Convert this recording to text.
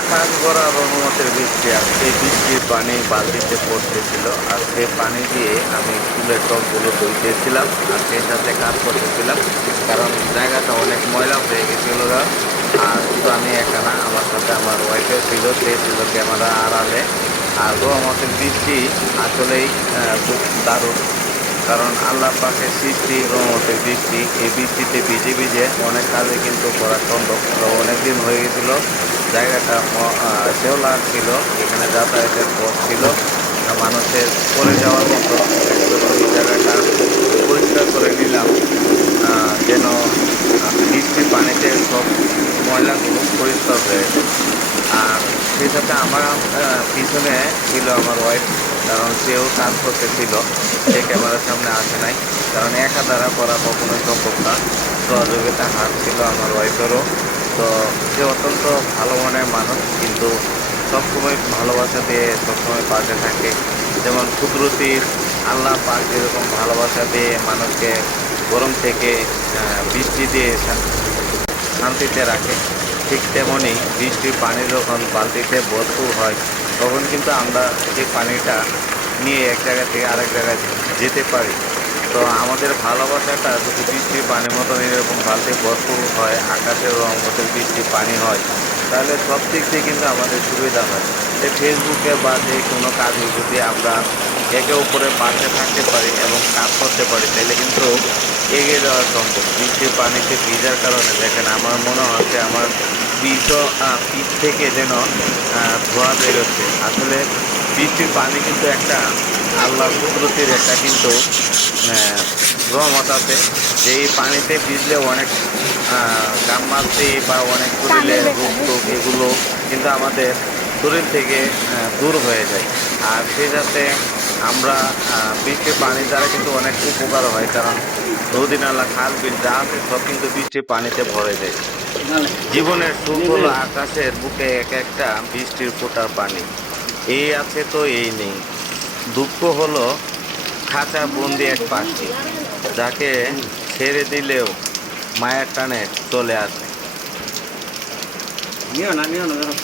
আকাশ ভরা রহমতের বৃষ্টি, আর সেই বৃষ্টির পানি বালতিতে পড়তেছিল, আর সেই পানি দিয়ে আমি ফুলের টবগুলো ধুইতেছিলাম আর সেই সাথে কাজ করতেছিলাম। কারণ জায়গাটা অনেক ময়লা হয়ে গেছিল গা। আর শুধু আমি একা না, আমার সাথে আমার ওয়াইফও ছিল, সে ছিল ক্যামেরা আড়ালে। আর রহমতের বৃষ্টি আসলেই খুব দারুণ। কারণ আল্লাহ পাকের সৃষ্টি রহমতের বৃষ্টি, এই বৃষ্টিতে ভিজে ভিজে অনেক কাজে কিন্তু করা সম্ভব। তো অনেকদিন হয়ে গেছিল, জায়গাটা শেওলা ছিল, এখানে যাতায়াতের পথ ছিল মানুষের পড়ে যাওয়ার মতো। এর জন্য এই জায়গাটা পরিষ্কার করে নিলাম, যেন বৃষ্টির পানিতে সব ময়লাগুলো পরিষ্কার হয়ে যায়। আর সেই সাথে আমার পিছনে ছিল আমার ওয়াইফ, কারণ সেও কাজ করতেছিল, সে ক্যামেরার সামনে আসে নাই। কারণ একা দ্বারা করা কখনোই সম্ভব না, সহযোগিতা হাত ছিল আমার ওয়াইফেরও। তো সে অত্যন্ত ভালো মনের মানুষ, কিন্তু সবসময় ভালোবাসা দিয়ে সবসময় পাশে থাকে। যেমন কুদরতির আল্লাহ পাক যেরকম ভালোবাসা দিয়ে মানুষকে গরম থেকে বৃষ্টি দিয়ে শান্তিতে রাখে, ঠিক তেমনি বৃষ্টির পানি যখন বালতিতে ভরপুর হয়, তখন কিন্তু আমরা সেই পানিটা নিয়ে এক জায়গা থেকে আরেক জায়গায় যেতে পারি। তো আমাদের ভালোবাসাটা যদি বৃষ্টির পানির মতন এরকম বালতি ভরপুর হয়, আকাশের রহমতের বৃষ্টির পানি হয়, তাহলে সব দিক দিয়ে কিন্তু আমাদের সুবিধা হয়। যে ফেসবুকে বা যে কোনো কাজে যদি আমরা একে অপরের পাশে থাকতে পারি এবং কাজ করতে পারি, তাহলে কিন্তু এগিয়ে যাওয়া সম্ভব। বৃষ্টির পানিতে ভিজার কারণে দেখেন আমার মনে হচ্ছে আমার পিঠ থেকে যেন ধোঁয়া বেরোচ্ছে। আসলে বৃষ্টির পানি কিন্তু একটা আল্লাহ কুদরতির একটা কিন্তু আহ, রহমত আছে, যে এই পানিতে ভিজলে অনেক গাম্মান্তি বা অনেক শরীরে রোগ টোগ এগুলো কিন্তু আমাদের শরীর থেকে দূর হয়ে যায়। আর সেই সাথে আমরা বৃষ্টির পানি দ্বারা কিন্তু অনেক উপকার হয়, কারণ নদী নালা খাল বিল যা আছে সব কিন্তু বৃষ্টির পানিতে ভরে যায়। জীবনের সুখ হলো আকাশের বুকে এক একটা বৃষ্টির ফোঁটার পানি। এই আছে তো এই নেই। দুঃখ হলো খাঁচা বন্দি এক পাখি, যাকে ছেড়ে দিলেও মায়ের টানে চলে আসে। নিও না, নিও না, ধরো।